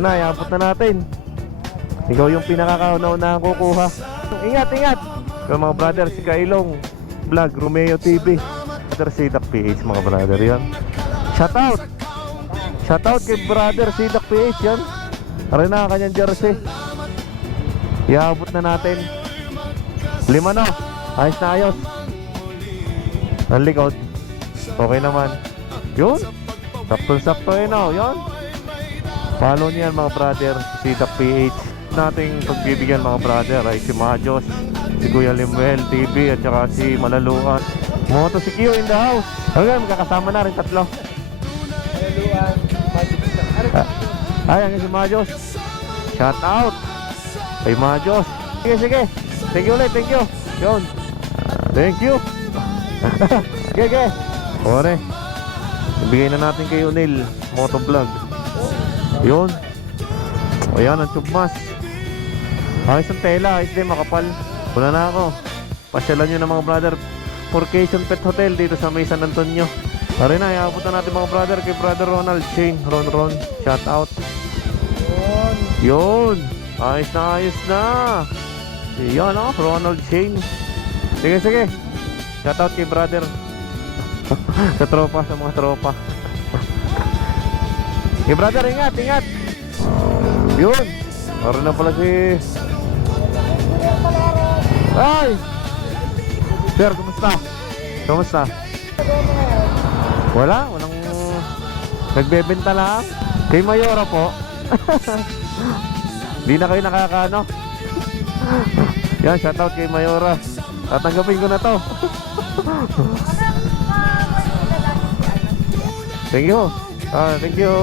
Na, iabot na natin. Ikaw yung pinakakauna-una kukuha. Ingat, ingat. So, mga brother, si Kailong Vlog, Romeo TV. Brother Sidak PH, mga brother, yan. Shoutout. Shoutout kay brother Sidak PH, yan. Aray na kanyang jersey. Iabot na natin. 5 no. Ayos na ayos. Ang likod. Okay naman. Yun. Sakto-sakto yun o. Yun. Follow niyan mga brother, Sidak PH. Nating pagbibigyan mga brother ay si Majos, si Kuya Limuel TV at saka si Malaluan. Moto si Q in the house. Hanggang magkakasama na rin tatlo. Malaluan, Ay, hanggang si Majos. Shout out kay Majos. Sige, sige. Thank you ulit, thank you. Yun. Thank you. Sige, sige. Ore. Ibigay na natin kay Unil Motovlog. Yun. Ayan ang tubmas. Ayos ang tela. Ayos din makapal. Wala na ako. Pasyalan nyo na mga brother, Forcation Pet Hotel dito sa may San Antonio. Tara na, iabot na natin mga brother kay brother Ronald Shane. Ron. Shout out. Yun. Ayos na. Yan o, Ronald Shane. Sige, sige. Shout out kay brother. Sa tropa, sa mga tropa. Hey brother, ingat, ingat. Yun. Meron na pala si... Ay! Sir, kumusta? Kumusta? Walang nagbebenta lang. Kay Mayora po. Di na kayo nakakaano. Yan, shoutout kay Mayora. Tatanggapin ko na to. Thank you. Thank you.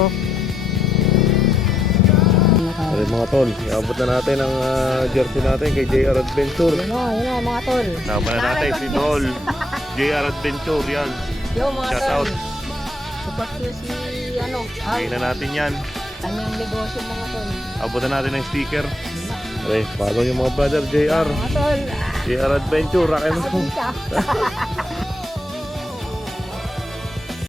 Ay, mga tol, iabot na natin ang jersey natin kay JR Adventure. Yun o, mga tol. Naman na natin si Tol JR Adventure, yan. Yo, mga Shout tol. out. Support nyo si, Bigyan na natin yan. kanyang negosyo, mga tol. Abot na natin ng sticker. Okay, follow yung mga brother JR. Mga tol. JR Adventure, rakin mo. Ako din siya.